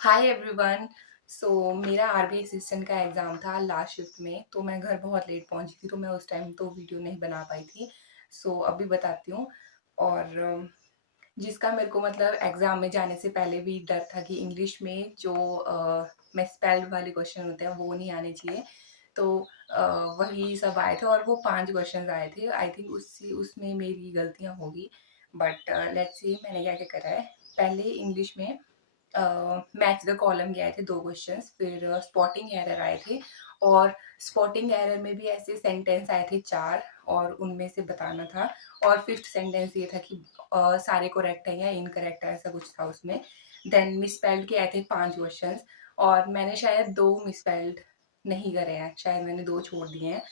हाय everyone. So मेरा RB assistant का exam था लास्ट शिफ्ट में, तो मैं घर बहुत लेट पहुंची थी, तो मैं उस टाइम तो वीडियो नहीं बना पाई थी। अभी बताती हूँ। और जिसका मेरे को मतलब एग्ज़ाम में जाने से पहले भी डर था कि इंग्लिश में जो मिसस्पेल्ड वाले क्वेश्चन होते हैं वो नहीं आने चाहिए। तो अ, वही सब आए थे और वो 5 क्वेश्चंस आए थे। आई थिंक उसी उसमें मेरी गलतियाँ होगी, बट लेट्स सी मैंने क्या-क्या करा है। पहले इंग्लिश में मैच द कॉलम के आए थे 2 क्वेश्चंस, फिर स्पॉटिंग एरर आए थे। और स्पॉटिंग एरर में भी ऐसे सेंटेंस आए थे 4, और उनमें से बताना था। और फिफ्थ सेंटेंस ये था कि सारे करेक्ट हैं या इनकरेक्ट है, ऐसा कुछ था उसमें। देन मिसस्पेल्ड के आए थे 5 क्वेश्चंस, और मैंने शायद 2 मिसस्पेल्ड नहीं करे हैं, शायद मैंने 2 छोड़ दिए हैं।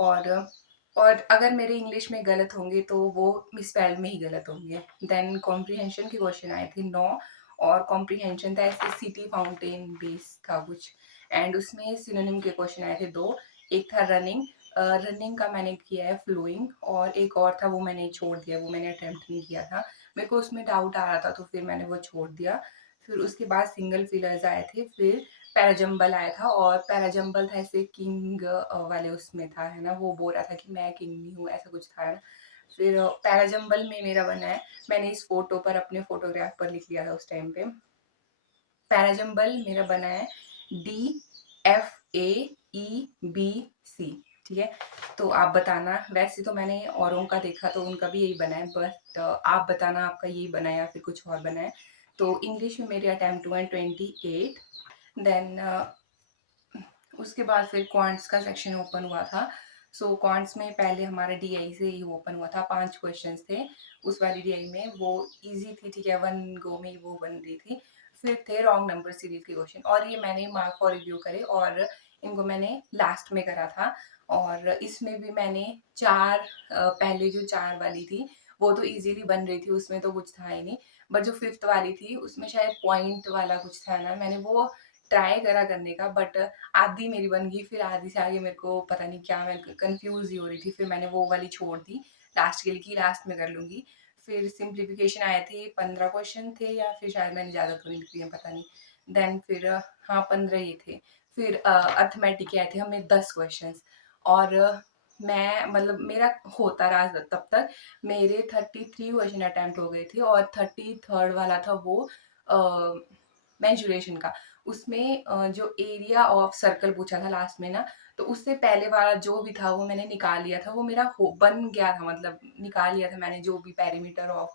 और और अगर मेरे इंग्लिश में गलत होंगे तो वो मिसस्पेल्ड में ही गलत होंगे। देन कॉम्प्रिहेंशन के क्वेश्चन आए थे 9, और कॉम्प्रिहेंशन था ऐसे सिटी फाउंटेन बेस था कुछ। एंड उसमें सिनोनिम के क्वेश्चन आए थे 2। एक था रनिंग, रनिंग का मैंने किया है फ्लोइंग, और एक और था वो मैंने छोड़ दिया, वो मैंने अटेम्प्ट नहीं किया था। मेरे को उसमें डाउट आ रहा था तो फिर मैंने वो छोड़ दिया। फिर उसके बाद सिंगल फिलर्स आए थे, फिर पैराजम्बल आया था, और पैराजम्बल था ऐसे किंग वाले उसमें था, है ना, वो बोल रहा था कि मैं किंग नहीं हूँ, ऐसा कुछ था। फिर पैराजम्बल में मेरा बना है, मैंने इस फोटो पर अपने फोटोग्राफ पर लिख लिया था उस टाइम पे। पैराजम्बल मेरा बना है DFAEBC। ठीक है, तो आप बताना। वैसे तो मैंने औरों का देखा तो उनका भी यही बना है, बट आप बताना आपका यही बना है या फिर कुछ और बना है। तो इंग्लिश में मेरे अटेम्प्ट हुए 28। देन उसके बाद फिर क्वांट्स का सेक्शन ओपन हुआ था। क्वांट्स में पहले हमारा डीआई से ही ओपन हुआ था, 5 क्वेश्चंस थे उस वाली डीआई में, वो इजी थी, ठीक है, वन गो में ही वो बन रही थी। फिर थे रॉन्ग नंबर सीरीज के क्वेश्चन, और ये मैंने मार्क फॉर रिव्यू करे, और इनको मैंने लास्ट में करा था। और इसमें भी मैंने 4, पहले जो 4 वाली थी वो तो इजीली बन रही थी, उसमें तो कुछ था ही नहीं। बट जो फिफ्थ वाली थी उसमें शायद पॉइंट वाला कुछ था ना, मैंने वो ट्राई करा करने का, बट आधी मेरी बन गई, फिर आधी से आगे मेरे को पता नहीं क्या, मैं कंफ्यूज ही हो रही थी, फिर मैंने वो वाली छोड़ दी लास्ट के लिए कि लास्ट में कर लूंगी। फिर सिंप्लीफिकेशन आए थे, 15 क्वेश्चन थे, या फिर शायद मैंने ज़्यादा तो नहीं किए, पता नहीं। देन फिर हाँ 15 ये थे। फिर अर्थमेटिक के आए थे हमें 10 क्वेश्चन। और मैं मतलब मेरा होता रहा तब तक, मेरे 33 क्वेश्चन अटेम्प्ट हो गए थे, और 33rd वाला था वो मेंसुरेशन का। उसमें जो एरिया ऑफ सर्कल पूछा था लास्ट में ना, तो उससे पहले वाला जो भी था वो मैंने निकाल लिया था, वो मेरा हो बन गया था, मतलब निकाल लिया था मैंने, जो भी पेरीमीटर ऑफ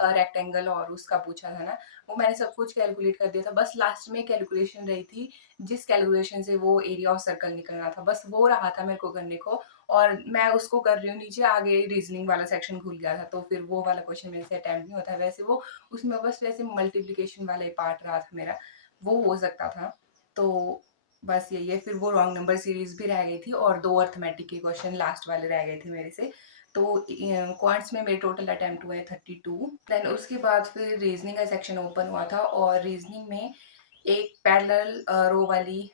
रेक्टेंगल और उसका पूछा था ना, वो मैंने सब कुछ कैलकुलेट कर दिया था। बस लास्ट में कैलकुलेशन रही थी, जिस कैलकुलेशन से वो एरिया ऑफ सर्कल निकलना था, बस वो रहा था मेरे को करने को। और मैं उसको कर रही हूँ, नीचे आगे रीजनिंग वाला सेक्शन खुल गया था, तो फिर वो वाला क्वेश्चन मेरे से अटेम्प्ट नहीं होता है। वैसे वो उसमें बस वैसे मल्टीप्लिकेशन वाला ही पार्ट रहा था मेरा, वो हो सकता था। तो बस यही है। फिर वो रॉन्ग नंबर सीरीज भी रह गई थी, और 2 अर्थमेटिक के क्वेश्चन लास्ट वाले रह गए थे मेरे से। तो क्वांट्स में मेरे टोटल अटेम्प्ट हुए 32। देन उसके बाद फिर रीजनिंग का सेक्शन ओपन हुआ था, और रीजनिंग में एक पैरेलल रो वाली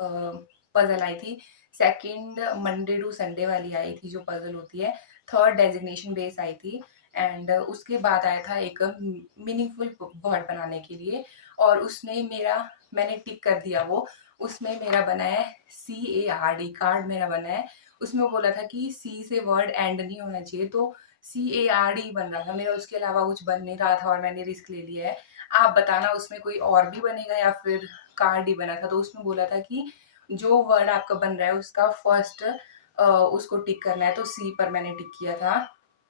पजल आई थी। सेकंड मंडे टू संडे वाली आई थी जो पजल होती है। थर्ड डेजिग्नेशन बेस आई थी। एंड उसके बाद आया था एक मीनिंगफुल वर्ड बनाने के लिए, और उसमें मेरा, मैंने टिक कर दिया वो। उसमें मेरा बना है CARD, कार्ड मेरा बना है। उसमें वो बोला था कि सी से वर्ड एंड नहीं होना चाहिए, तो CARD बन रहा था मेरा, उसके अलावा कुछ बन नहीं रहा था, और मैंने रिस्क ले लिया है। आप बताना उसमें कोई और भी बनेगा या फिर कार्ड ही बना था। तो उसमें बोला था कि जो वर्ड आपका बन रहा है उसका फर्स्ट उसको टिक करना है, तो सी पर मैंने टिक किया था।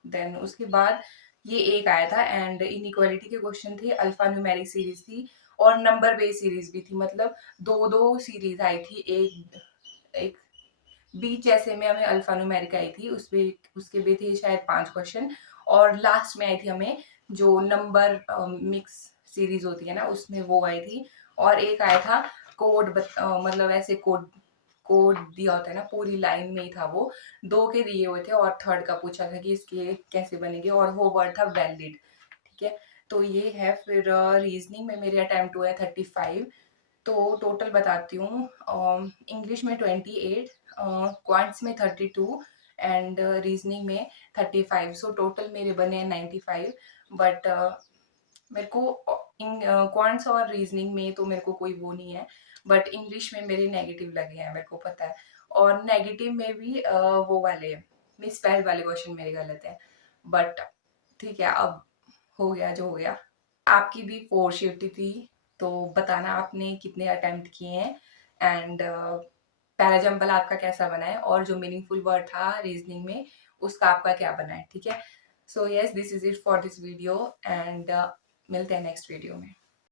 देन उसके बाद ये एक आया था, एंड इनइक्वालिटी के क्वेश्चन थे, अल्फा न्यूमेरिक सीरीज थी, और नंबर बेस्ड सीरीज भी थी, मतलब दो दो सीरीज आई थी। एक एक बीच जैसे में हमें अल्फा न्यूमेरिक आई थी, उसमें उसके भी थे शायद 5 क्वेश्चन। और लास्ट में आई थी हमें जो नंबर मिक्स सीरीज होती है ना, उसमें वो आई थी। और एक आया था कोड, मतलब ऐसे कोड कोड दिया होता है ना, पूरी लाइन में ही था वो। 2 के दिए हुए थे, और थर्ड का पूछा था कि इसके कैसे बनेंगे, और वो वर्ड था वैलिड। ठीक है, तो ये है। फिर रीजनिंग में मेरे अटेम्प्ट हुए 35। तो टोटल बताती हूँ। इंग्लिश में 28, क्वांट्स में 32, एंड रीजनिंग में 35। टोटल मेरे बने हैं 95। बट मेरे को क्वांट्स और रीजनिंग में तो मेरे को कोई वो नहीं है, बट इंग्लिश में मेरे नेगेटिव लगे हैं, मेरे को पता है। और नेगेटिव में भी वो वाले मिसस्पेल वाले क्वेश्चन मेरे गलत है, बट ठीक है, अब हो गया जो हो गया। आपकी भी 4 शिफ्ट थी, तो बताना आपने कितने अटेम्प्ट किए हैं एंड पैराजंबल आपका कैसा बना है, और जो मीनिंगफुल वर्ड था रीजनिंग में उसका आपका क्या बना है, ठीक है। So yes, this is it for this video and मिलते हैं नेक्स्ट वीडियो में।